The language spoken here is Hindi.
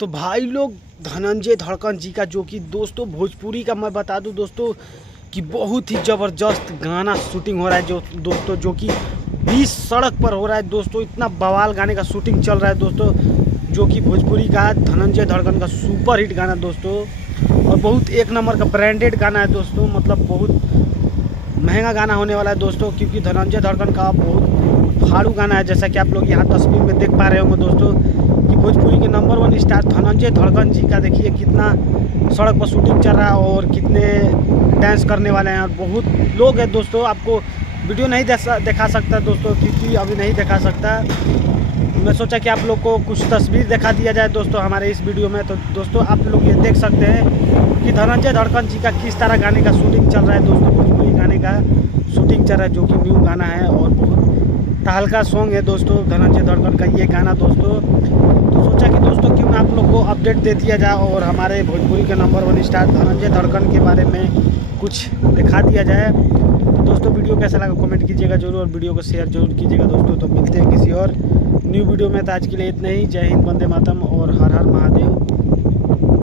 तो भाई लोग धनंजय धड़कन जी का जो कि दोस्तों भोजपुरी का मैं बता दूं दोस्तों कि बहुत ही ज़बरदस्त गाना शूटिंग हो रहा है जो दोस्तों जो कि 20 सड़क पर हो रहा है दोस्तों। इतना बवाल गाने का शूटिंग चल रहा है दोस्तों जो कि भोजपुरी का धनंजय धड़कन का सुपर हिट गाना दोस्तों, और बहुत एक नंबर का ब्रांडेड गाना है दोस्तों। मतलब बहुत महंगा गाना होने वाला है दोस्तों, क्योंकि धनंजय धड़कन का बहुत फाड़ू गाना है। जैसा कि आप लोग यहाँ तस्वीर में देख पा रहे होंगे दोस्तों कि भोजपुरी के नंबर 1 स्टार धनंजय धड़कन जी का देखिए कितना सड़क पर शूटिंग चल रहा है और कितने डांस करने वाले हैं। और बहुत लोग हैं दोस्तों, आपको वीडियो नहीं दिखा सकता दोस्तों क्योंकि अभी नहीं दिखा सकता। मैं सोचा कि आप लोग को कुछ तस्वीर दिखा दिया जाए दोस्तों हमारे इस वीडियो में। तो दोस्तों आप लोग ये देख सकते हैं कि धनंजय धड़कन जी का किस तरह गाने का शूटिंग चल रहा है दोस्तों। भोजपुरी गाने का शूटिंग चल रहा है जो कि न्यू गाना है और बहुत तहलका सॉन्ग है दोस्तों धनंजय धड़कन का ये गाना दोस्तों। तो सोचा कि दोस्तों क्यों ना आप लोग को अपडेट दे दिया जाए और हमारे भोजपुरी के नंबर 1 स्टार धनंजय धड़कन के बारे में कुछ दिखा दिया जाए। तो दोस्तों वीडियो कैसा लगा कमेंट कीजिएगा जरूर और वीडियो को शेयर जरूर कीजिएगा दोस्तों। तो मिलते हैं किसी और न्यू वीडियो में। तो आज के लिए इतना ही। जय हिंद, वंदे मातरम और हर हर महादेव।